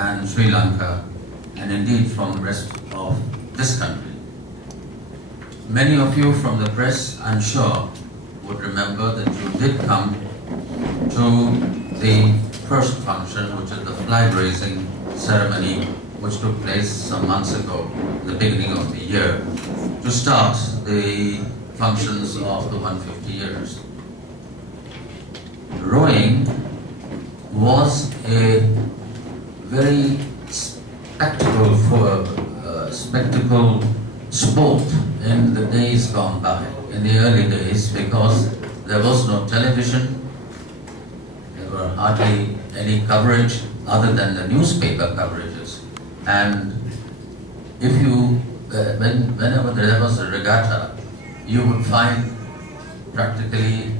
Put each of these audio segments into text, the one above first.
and Sri Lanka, and indeed from the rest of this country. Many of you from the press, I'm sure, would remember that you did come to the first function, which is the flag raising ceremony, which took place some months ago, the beginning of the year, to start the functions of the 150 years. Rowing was a very spectacle sport in the days gone by, in the early days, because there was no television, there were hardly any coverage other than the newspaper coverages. And if you, whenever there was a regatta, you would find practically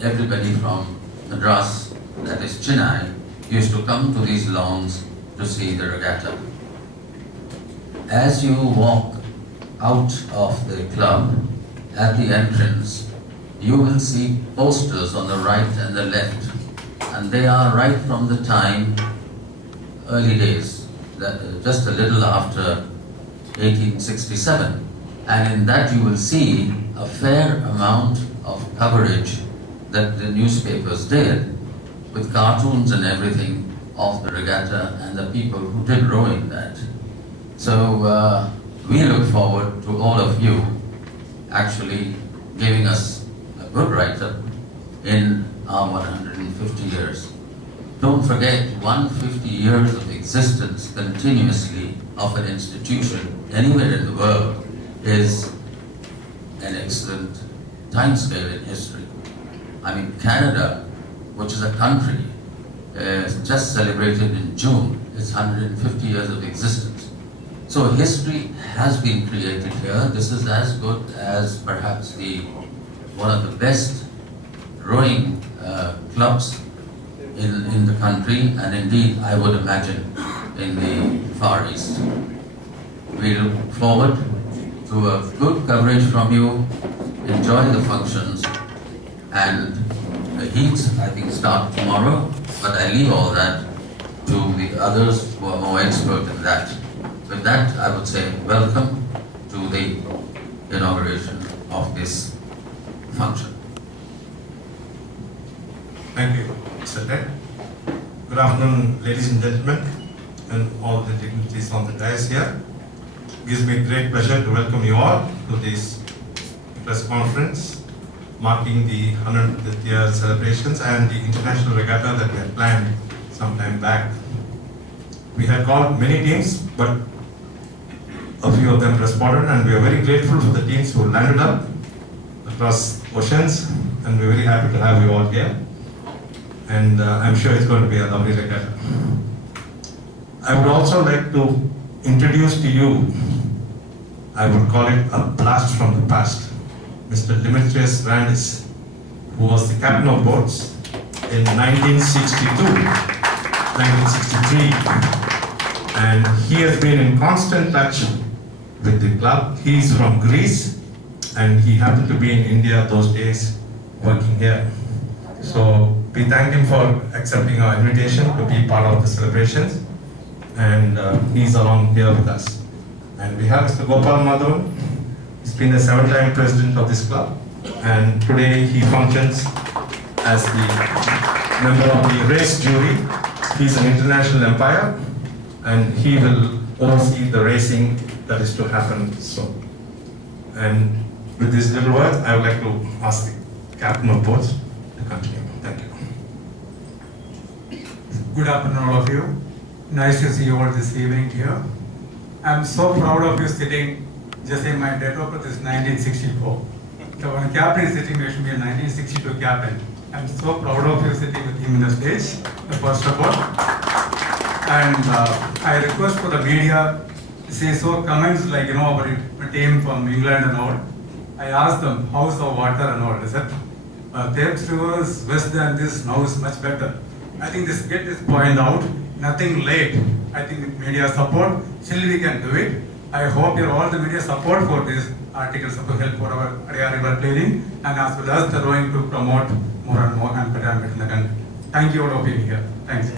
everybody from Madras, that is Chennai, used to come to these lawns to see the regatta. As you walk out of the club, at the entrance, you will see posters on the right and the left, and they are right from the time, early days, just a little after 1867, and in that you will see a fair amount of coverage that the newspapers did, with cartoons and everything of the regatta and the people who did row in that. So we look forward to all of you actually giving us a good write-up in our 150 years. Don't forget, 150 years of existence continuously of an institution anywhere in the world is an excellent timescale in history. I mean, Canada, which is a country, just celebrated in June its 150 years of existence. So history has been created here. This is as good as perhaps one of the best rowing clubs in the country, and indeed I would imagine in the Far East. We look forward to a good coverage from you. Enjoy the functions, and the heats I think start tomorrow, but I leave all that to the others who are more expert in that. With that, I would say welcome to the inauguration of this function. Thank you, Mr. Ted. Good afternoon, ladies and gentlemen, and all the dignitaries on the dais here. It gives me great pleasure to welcome you all to this press conference marking the 150th year celebrations and the International Regatta that we had planned some time back. We had called many teams, but a few of them responded, and we are very grateful for the teams who landed up across oceans, and we're very happy to have you all here. And I'm sure it's going to be a lovely regatta. I would also like to introduce to you, I would call it a blast from the past, Mr. Demetrius Randis, who was the captain of boats in 1962, 1963, and he has been in constant touch with the club. He's from Greece, and he happened to be in India those days working here. So we thank him for accepting our invitation to be part of the celebrations, and he's along here with us. And we have Mr. Gopal Madhavan. He's been the 7-time president of this club, and today he functions as the member of the race jury. He's an international umpire, and he will oversee the racing that is to happen soon. And with these little words, I would like to ask the captain of boats to continue. Thank you. Good afternoon, all of you. Nice to see you all this evening here. I'm so proud of you sitting. Just say my date of birth is 1964. So when a captain is sitting next to me, a 1962 captain. I'm so proud of you sitting with him on the stage, first of all. And I request for the media to say so comments like, about a team from England and all. I asked them, how's the water and all? They said, Thames River is worse than this, now is much better. I think get this point out, nothing late. I think with media support, still we can do it. I hope all the media support for these articles to help for our area river clearing, and as well as the rowing to promote more and more and better in the country. Thank you all for being here. Thanks.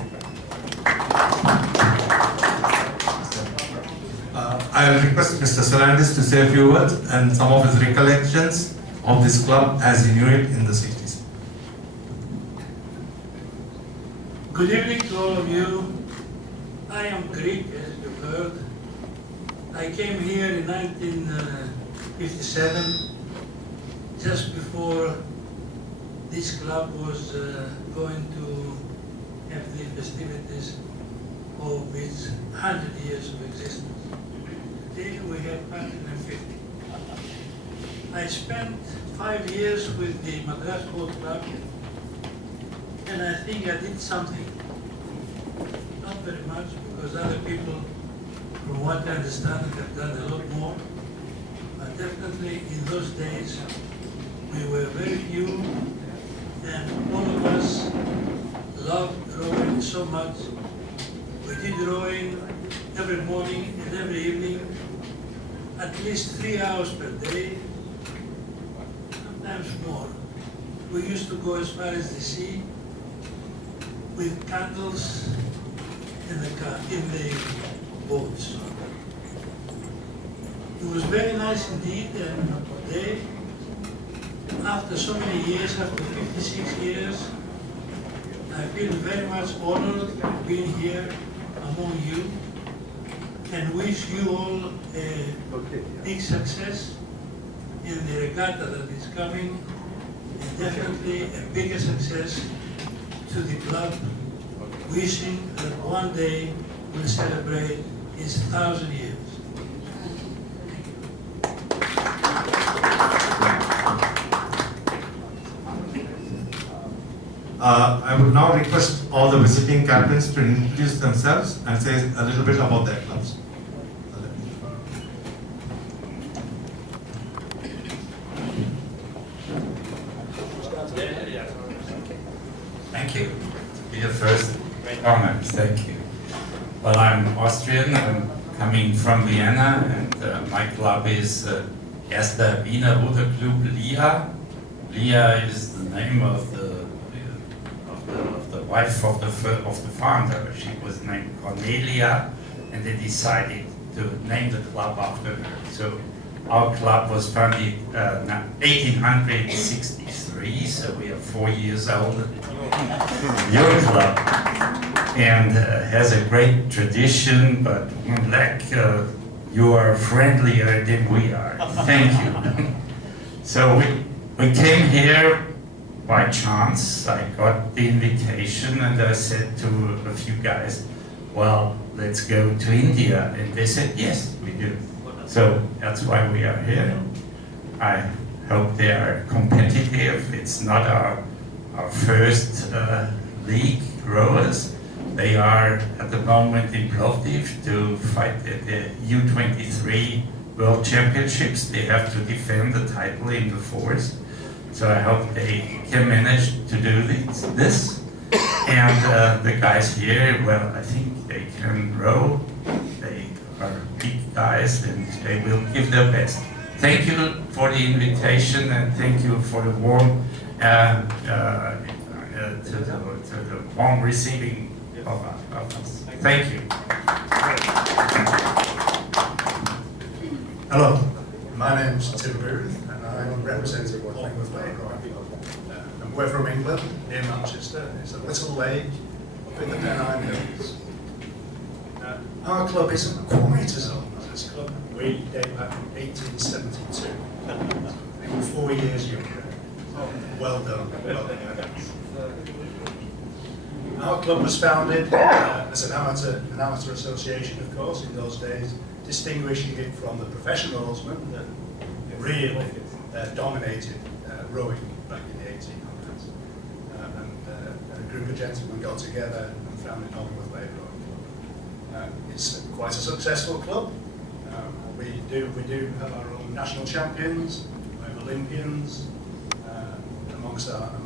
I'll request Mr. Solandis to say a few words and some of his recollections of this club as he knew it in the 60s. Good evening to all of you. I am Greek, as you've heard. I came here in 1957, just before this club was going to have the festivities of its 100 years of existence. Today we have 150. I spent 5 years with the Madras Boat Club, and I think I did something. Not very much, because other people, from what I understand, have done a lot more. But definitely in those days, we were very few, and all of us loved rowing so much. We did rowing every morning and every evening, at least 3 hours per day, sometimes more. We used to go as far as the sea with candles in the boats. It was very nice indeed, and today, after so many years, after 56 years, I feel very much honored being here among you, and wish you all a big success in the regatta that is coming, and definitely a bigger success to the club, wishing that one day we'll celebrate its 1,000 years. I would now request all the visiting captains to introduce themselves and say a little bit about their clubs. Thank you. Be the first. Great honor. Thank you. Well, I'm Austrian. I'm coming from Vienna, and my club is Erster Wiener Ruderclub LIA. LIA is the name of the wife of the founder. She was named Cornelia, and they decided to name the club after her. So our club was founded 1863, so we are 4 years older than your club, and has a great tradition, but one lack, you are friendlier than we are. Thank you. So we came here by chance. I got the invitation and I said to a few guys, well, let's go to India. And they said, yes, we do. So that's why we are here. I hope they are competitive. It's not our first league rowers. They are at the moment in Plovdiv to fight at the U23 World Championships. They have to defend the title in the forest. So I hope they can manage to do this. And the guys here, well, I think they can row. They are big guys and they will give their best. Thank you for the invitation and thank you for the warm warm receiving of us. Thank you. Hello, my name's Tim Booth and I'm representing Longworth Lake. And we're from England, near Manchester. It's a little lake up in the Pennine Hills. Our club isn't quite as old as this club. We date back from 1872. We're 4 years younger. Well done. Well done. Our club was founded as an amateur association, of course, in those days, distinguishing it from the professional oarsmen that really dominated rowing back in the 1800s. And a group of gentlemen got together and founded Longworth Lake Rowing Club. It's quite a successful club. We do have our own national champions, we have Olympians amongst our members.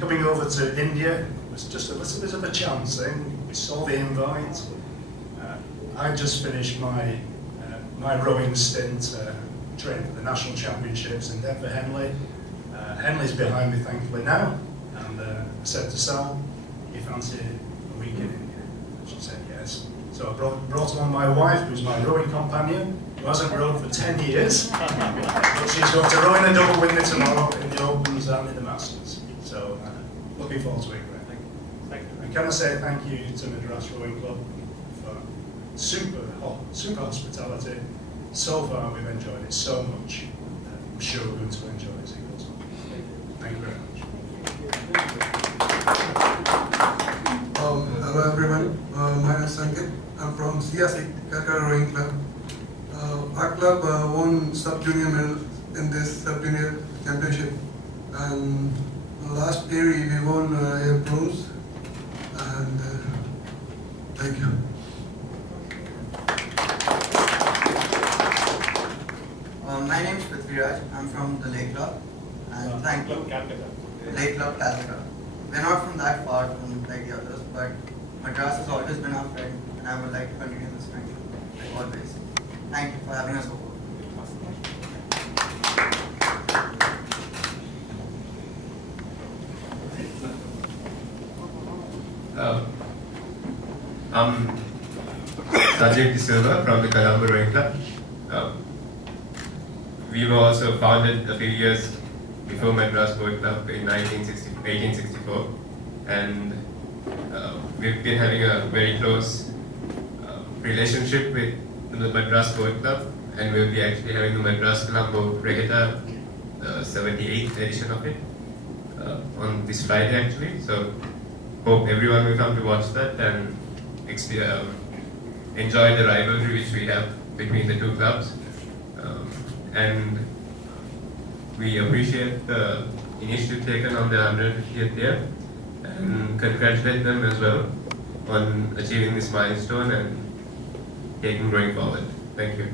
Coming over to India was just a little bit of a chance thing. We saw the invite. I just finished my rowing stint training for the national championships in Denver Henley. Henley's behind me thankfully now, and I said to Sal, you fancy a week in India? she said yes. So I brought along my wife, who's my rowing companion, who hasn't rowed for 10 years, but she's going to row in a double winner tomorrow in the Opens and in the Masters. So looking forward to it, Greg. Thank you. And can I say thank you to Madras Rowing Club for super hospitality. So far we've enjoyed it so much. I'm sure we're going to enjoy it as it goes on. Thank you very much. Hello everyone, my name is Sanket. I'm from CSI Calcutta Rowing Club. Our club won sub-junior medal in this sub-junior championship, and last year we won a bronze, and thank you. My name is Prithviraj. I'm from the Lake Club, and thank you. Lake Club, Calcutta. We're not from that far from like the others, but Madras has always been our friend, and I would like to continue this friendship, like always. Thank you for having us over. I'm Sajid De Silva from the Colombo Rowing Club. We were also founded a few years before Madras Boat Club in 1864, and we've been having a very close relationship with the Madras Boat Club, and we'll be actually having the Madras Colombo Regatta, the 78th edition of it, on this Friday actually. So hope everyone will come to watch that and enjoy the rivalry which we have between the two clubs. And we appreciate the initiative taken on the 150th year and congratulate them as well on achieving this milestone and taking going forward. Thank you.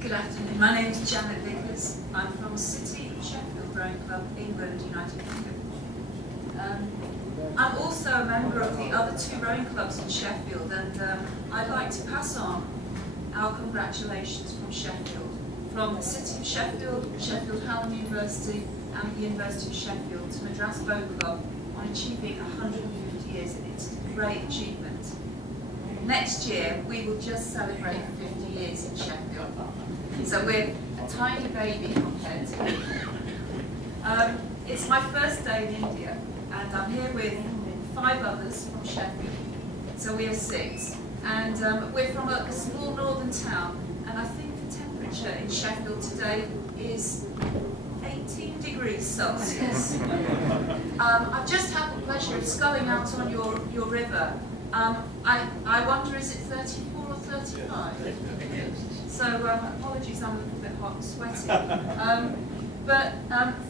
Good afternoon. My name is Janet Vickers. I'm from City Sheffield Rowing Club, England, United Kingdom. I'm also a member of the other two rowing clubs in Sheffield, and I'd like to pass on our congratulations from Sheffield, from the City of Sheffield, Sheffield Hallam University and the University of Sheffield to Madras Boat Club on achieving 150 years. It's a great achievement. Next year we will just celebrate 50 years in Sheffield, so we're a tiny baby compared to it. It's my first day in India, and I'm here with 5 others from Sheffield, so we are 6. And we're from a small northern town, and I think the temperature in Sheffield today is 18 degrees Celsius. I've just had the pleasure of sculling out on your river. I wonder, is it 34 or 35? So apologies, I'm a little bit hot and sweaty. But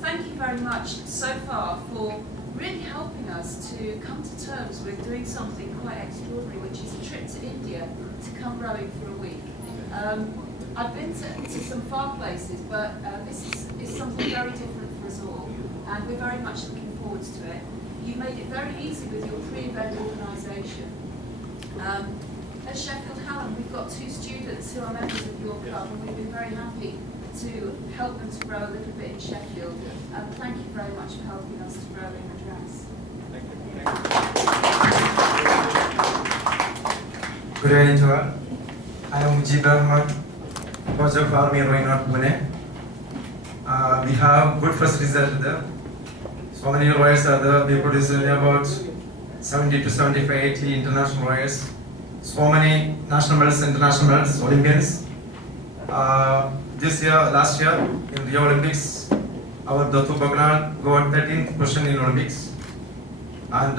thank you very much so far for really helping us to come to terms with doing something quite extraordinary, which is a trip to India to come rowing for a week. I've been to some far places, but this is something very different for us all, and we're very much looking forward to it. You made it very easy with your pre-event organisation. At Sheffield Hallam, we've got 2 students who are members of your club, and we've been very happy to help them to grow a little bit in Sheffield. Thank you very much for helping us to grow in Madras. Good evening to all. I am Mujib Rahman, coach of Army Rowing North Pune. We have good facilities there. So many rowers are there. We produce about 70 to 75, 80 international rowers. So many national medals, international medals, Olympians. This year, last year, in the Olympics, our Datu Bagnan got 13th position in Olympics. And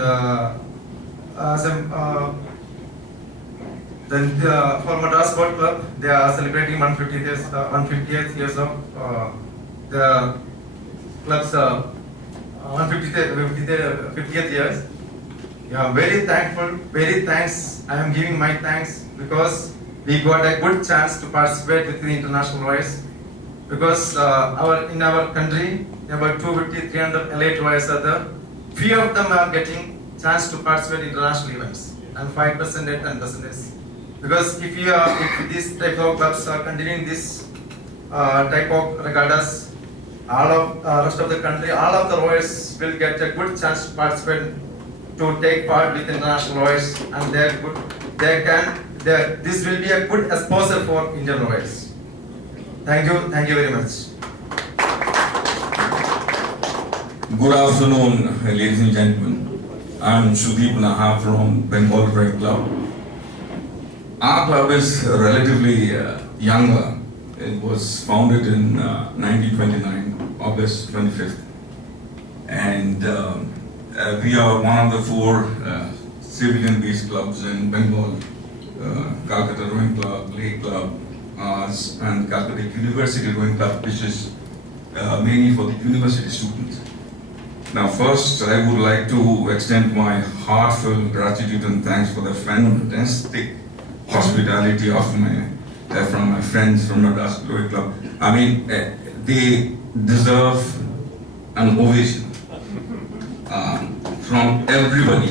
for Madras Boat Club, they are celebrating 150th years of the club's 50th years. Yeah, very thankful, very thanks. I am giving my thanks because we got a good chance to participate with the international rowers. Because in our country, about 250, 300 elite rowers are there. Few of them are getting chance to participate in international events, and 5% and 10%. Because if this type of clubs are continuing this type of regattas, all of rest of the country, all of the rowers will get a good chance to participate, to take part with international rowers, and this will be a good exposure for Indian rowers. Thank you very much. Good afternoon, ladies and gentlemen. I'm Sudeep Naha from Bengal Rowing Club. Our club is relatively younger. It was founded in 1929, August 25th. And we are one of the 4 civilian-based clubs in Bengal. Calcutta Rowing Club, Lake Club, ours, and Calcutta University Rowing Club, which is mainly for the university students. Now first, I would like to extend my heartfelt gratitude and thanks for the fantastic hospitality of from my friends from Madras Boat Club. I mean, they deserve an ovation from everybody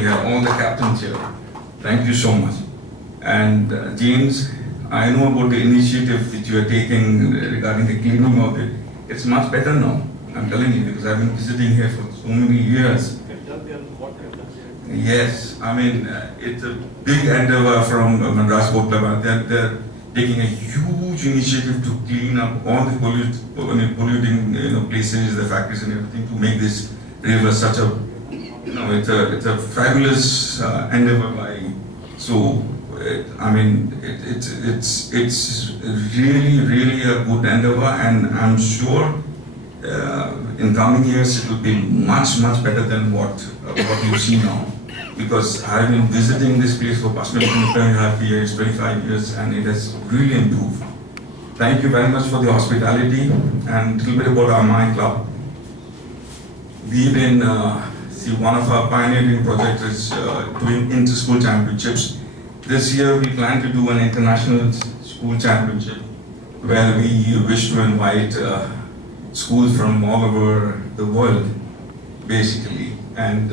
here, all the captains here. Thank you so much. And James, I know about the initiative that you are taking regarding the cleaning of it. It's much better now. I'm telling you, because I've been visiting here for so many years. Yes, I mean, it's a big endeavor from Madras Boat Club. They're taking a huge initiative to clean up all the polluting places, the factories and everything, to make this river such a, it's a fabulous endeavor. It's really a good endeavor, and I'm sure in coming years it will be much better than what you see now, because I've been visiting this place for past 25 years, and it has really improved. Thank you very much for the hospitality. And a little bit about our Mind Club. We've been one of our pioneering projects is doing inter-school championships. This year we plan to do an international school championship where we wish to invite schools from all over the world, basically. And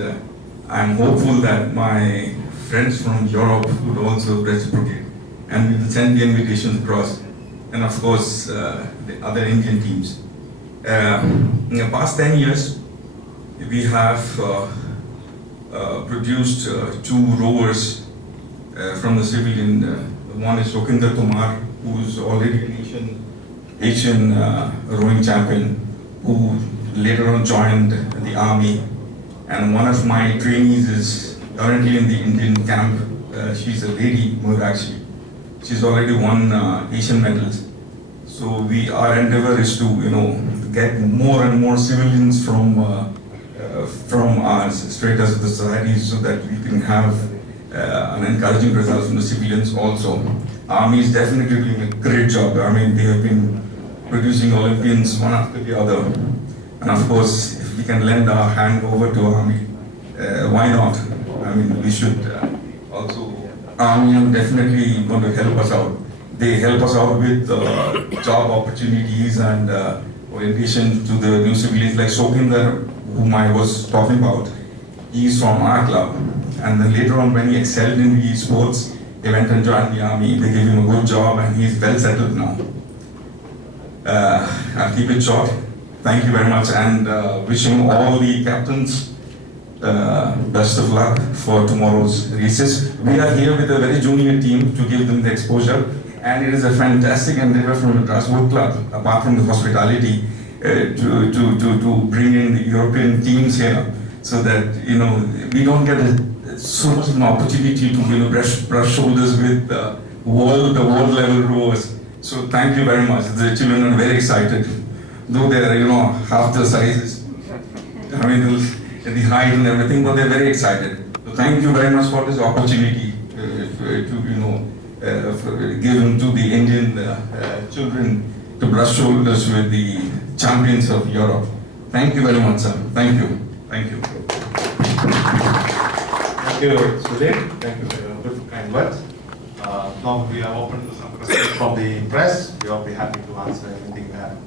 I'm hopeful that my friends from Europe would also reciprocate, and we will send the invitations across, and of course the other Indian teams. In the past 10 years, we have produced 2 rowers from the civilian. One is Sokinder Kumar, who is already an Asian rowing champion, who later on joined the army. And one of my trainees is currently in the Indian camp. She's a lady, Murakshi. She's already won Asian medals. So our endeavor is to get more and more civilians from our straight as the society, so that we can have an encouraging result from the civilians also. Army is definitely doing a great job. I mean, they have been producing Olympians one after the other. And of course, if we can lend our hand over to Army, why not? I mean, we should also. Army are definitely going to help us out. They help us out with job opportunities and orientation to the new civilians, like Sokinder, whom I was talking about. He's from our club. And then later on, when he excelled in the sports, he went and joined the army. They gave him a good job, and he's well settled now. I'll keep it short. Thank you very much, and wishing all the captains best of luck for tomorrow's races. We are here with a very junior team to give them the exposure, and it is a fantastic endeavor from the Madras Boat Club, apart from the hospitality, to bring in the European teams here, so that we don't get so much of an opportunity to brush shoulders with the world level rowers. So thank you very much. The children are very excited, though they are half the sizes. I mean, the height and everything, but they're very excited. So thank you very much for this opportunity given to the Indian children to brush shoulders with the champions of Europe. Thank you very much, sir. Thank you. Thank you. Thank you, Sudhir. Thank you for your good, kind words. Now we are open to some questions from the press. We will be happy to answer anything you have.